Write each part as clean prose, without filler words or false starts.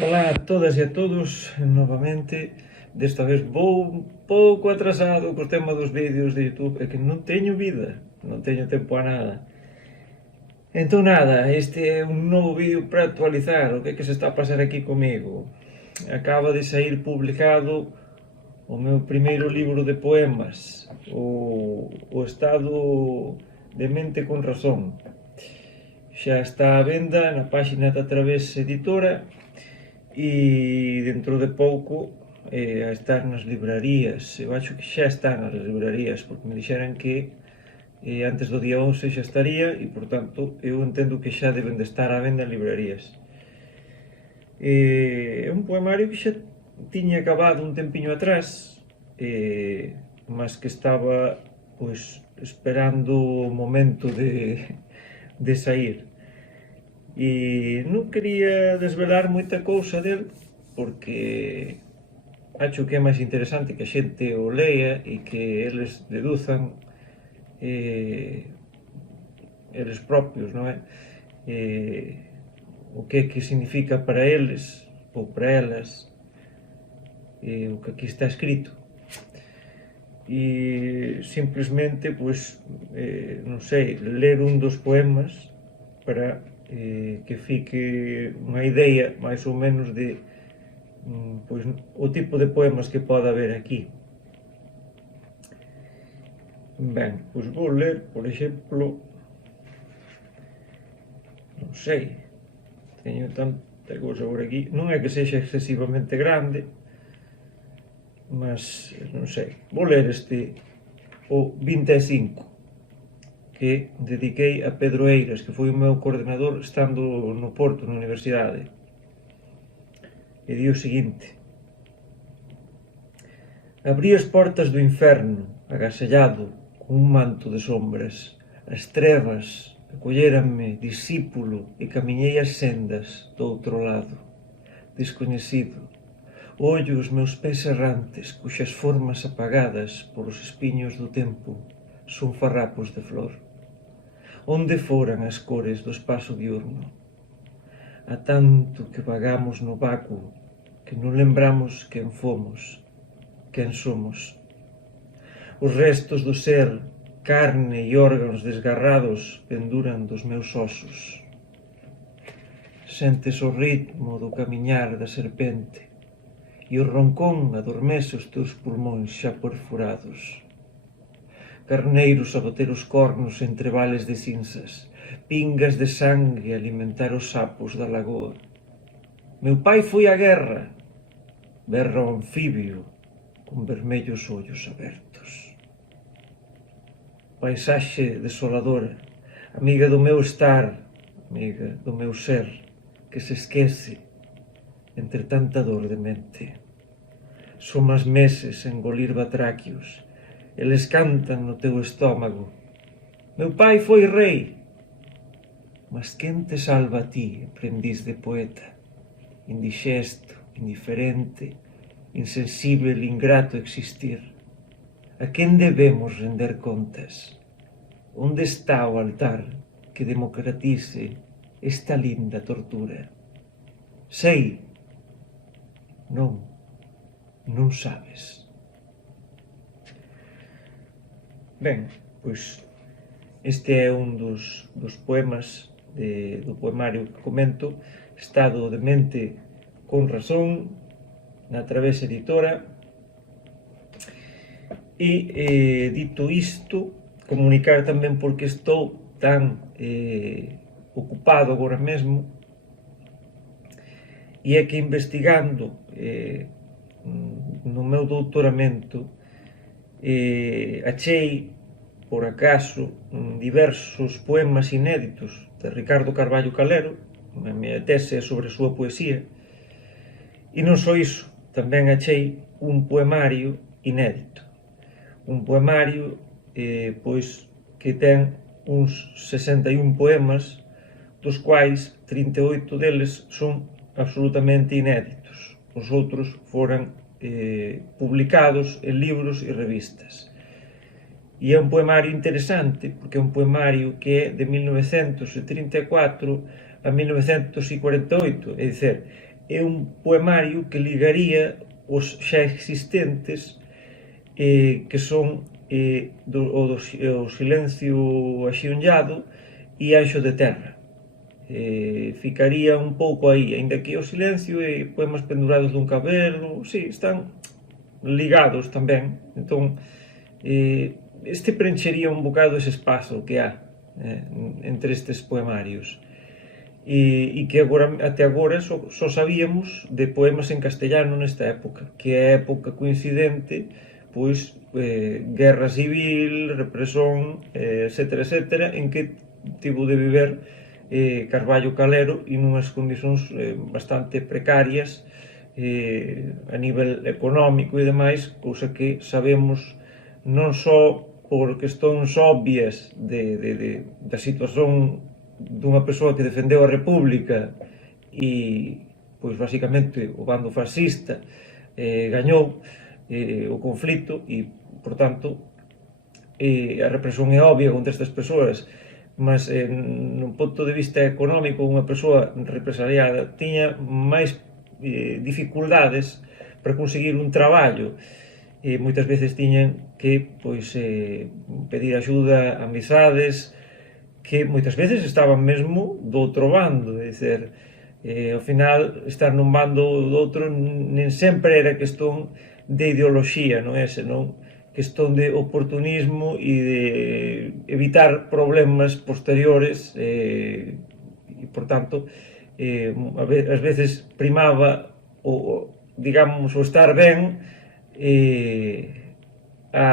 Ola a todas e a todos, novamente. Desta vez vou un pouco atrasado co tema dos vídeos de YouTube, é que non teño vida, non teño tempo a nada. Entón nada, este é un novo vídeo para actualizar o que é que se está a pasar aquí comigo. Acaba de sair publicado o meu primeiro libro de poemas, o Estado de mente con razón. Xa está á venda na páxina da Través Editora e dentro de pouco a estar nas librarías. Eu acho que xa está nas librarías, porque me dixeran que antes do día 11 xa estaría e, por tanto, eu entendo que xa deben de estar á venda en librarías. É un poemario que xa tiña acabado un tempiño atrás, mas que estaba pois esperando o momento de sair. E non quería desvelar moita cousa del, porque acho que é máis interesante que a xente o lea e que eles deduzan eles propios, non é? O que significa para eles ou para elas o que aquí está escrito. E simplesmente, pois, non sei, ler un dos poemas para que fique unha idea máis ou menos de pois, o tipo de poemas que pode haber aquí. Ben, pois vou ler, por exemplo, non sei, teño tanta cousa por aquí, non é que sexa excesivamente grande, mas non sei, vou ler este, o 25, que dediquei a Pedro Eiras, que foi o meu coordenador estando no Porto, na universidade. E di o seguinte: abrí as portas do inferno, agasallado, con un manto de sombras. As trevas acolléranme discípulo e camiñei as sendas do outro lado. Descoñecido, ollo os meus pés errantes, cuxas formas apagadas polos espiños do tempo son farrapos de flor. Onde foran as cores do espazo diurno? A tanto que vagamos no vacuo, que non lembramos quen fomos, quen somos. Os restos do ser, carne e órganos desgarrados penduran dos meus osos. Sentes o ritmo do camiñar da serpente e o roncón adormece os teus pulmóns xa perfurados. Carneiros a bater os cornos entre vales de cinzas, pingas de sangue a alimentar os sapos da lagoa. Meu pai foi á guerra, berra o anfibio con vermellos ollos abertos. Paisaxe desoladora, amiga do meu estar, amiga do meu ser, que se esquece entre tanta dor de mente. Somas meses a engolir batraquios, eles cantan no teu estómago. Meu pai foi rei, mas quen te salva a ti, aprendiz de poeta? Indixesto, indiferente, insensível, ingrato existir. A quen debemos render contas? Onde está o altar que democratice esta linda tortura? Sei, non sabes. Ben, pois este é un dos poemas do poemario que comento, Estado de mente con razón, na Través Editora. E dito isto, comunicar tamén porque estou tan ocupado agora mesmo, e é que investigando no meu doutoramento achei, por acaso, diversos poemas inéditos de Ricardo Carballo Calero. A miña tese é sobre a súa poesía, e non só iso, tamén achei un poemario inédito, un poemario pois que ten uns 61 poemas, dos quais 38 deles son absolutamente inéditos. Os outros foran publicados en libros e revistas. E é un poemario interesante, porque é un poemario que é de 1934 a 1948, é dicer, é un poemario que ligaría os xa existentes, que son o Silencio axionllado e Anxo de terra. Ficaría un pouco aí, aínda que o Silencio e poemas pendurados dun cabelo, sí, están ligados tamén. Entón, este preenchería un bocado ese espazo que há entre estes poemarios. E que agora, até agora só sabíamos de poemas en castellano nesta época, que é a época coincidente, pois, guerra civil, represión, etcétera, etcétera, en que tivo de viver Carballo Calero en unhas condicións bastante precarias a nivel económico e demais, cousa que sabemos non só por cuestións obvias da situación dunha persoa que defendeu a República e, pois, basicamente, o bando fascista gañou o conflito e, por tanto, a represión é obvia contra estas persoas, mas nun ponto de vista económico unha persoa represaliada tiña máis dificultades para conseguir un traballo e moitas veces tiñan que, pois, pedir axuda a amizades que moitas veces estaban mesmo do outro bando, é dizer, ao final estar nun bando ou do outro nen sempre era cuestión de ideoloxía, non é, senón cuestión de oportunismo e de evitar problemas posteriores e, por tanto, ás veces primaba digamos, o estar ben a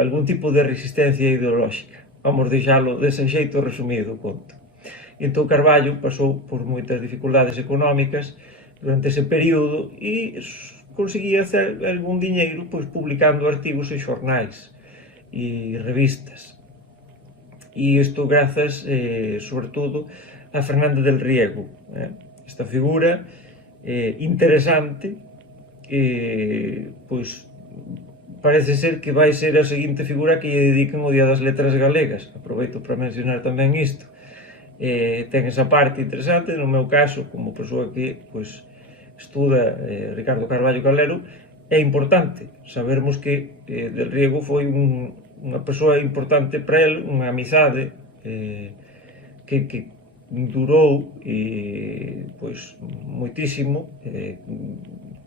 algún tipo de resistencia ideolóxica. Vamos deixalo dese xeito resumido o conto. E entón Carballo pasou por moitas dificultades económicas durante ese período e conseguía hacer algún diñeiro pois publicando artigos en xornais e revistas. E isto grazas, sobre todo, a Fernando del Riego, esta figura interesante, pois parece ser que vai ser a seguinte figura que lle dediquen o Día das Letras Galegas. Aproveito para mencionar tamén isto. Ten esa parte interesante, no meu caso, como persoa que pois, estuda Ricardo Carballo Calero, é importante sabermos que Del Riego foi unha persoa importante para el, unha amizade que durou pois, moitísimo,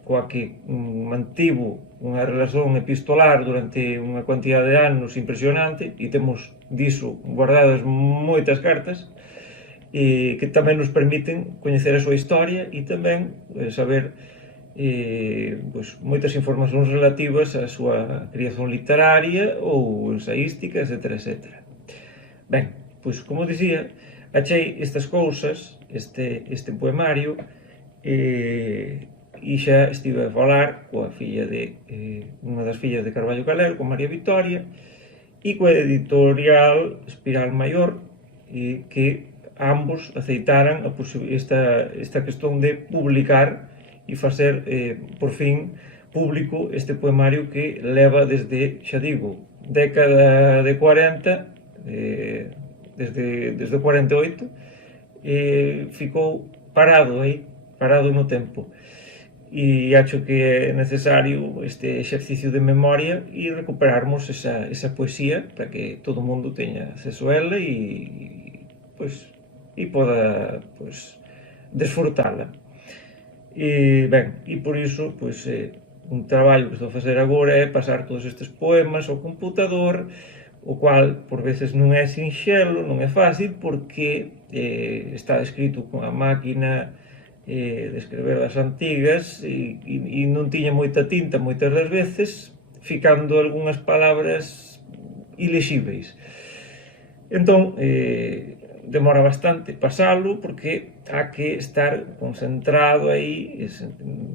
coa que mantivo unha relación epistolar durante unha cuantidade de anos impresionante e temos diso guardadas moitas cartas que tamén nos permiten coñecer a súa historia e tamén saber pois, moitas informacións relativas á súa criación literaria ou ensaística, etc. etc. Ben, pois como dicía, achei estas cousas, este poemario, e xa estive a falar coa filla de unha das fillas de Carballo Calero, con María Victoria, e coa editorial Espiral Maior, que ambos aceitaran esta cuestión de publicar e facer, por fin, público este poemario que leva desde, xa digo, década de 40, desde o 48, ficou parado aí, parado no tempo. E acho que é necesario este exercicio de memoria e recuperarmos esa poesía para que todo o mundo teña acceso a ela e poda desfrutala. E ben, e por iso un traballo que estou a facer agora é pasar todos estes poemas ao computador, o cual por veces non é sinxelo, non é fácil porque está escrito con a máquina de escrever das antigas e non tiña moita tinta moitas das veces, ficando algunhas palabras ilexíveis. Entón, demora bastante pasalo porque há que estar concentrado aí,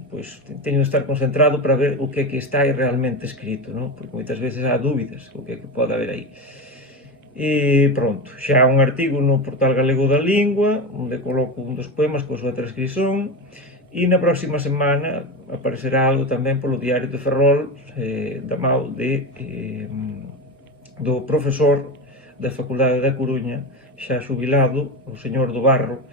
pois teño que estar concentrado para ver o que está aí realmente escrito, non? Porque moitas veces há dúbidas o que pode haber aí. E pronto, xa un artigo no Portal Galego da Lingua, onde coloco un dos poemas coa súa transcripción, e na próxima semana aparecerá algo tamén polo Diario de Ferrol, da mão do profesor da Facultade da Coruña, xa xubilado, o señor do Barro,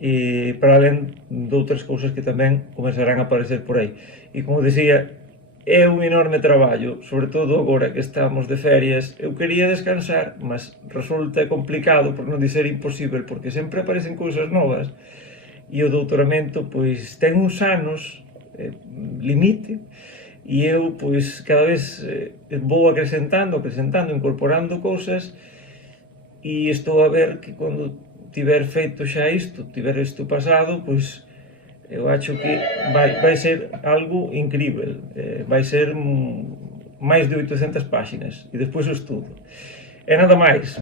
e para alén de outras cousas que tamén comezarán a aparecer por aí. E como dicía, é un enorme traballo, sobre todo agora que estamos de ferias. Eu quería descansar, mas resulta complicado, por non dizer imposible, porque sempre aparecen cousas novas e o doutoramento pois ten uns anos limite, e eu pois cada vez vou acrescentando, incorporando cousas, e estou a ver que cando tiver feito xa isto, tiver isto pasado, pois eu acho que vai ser algo incrível, vai ser máis de 800 páxinas, e despois o estudo. E nada máis.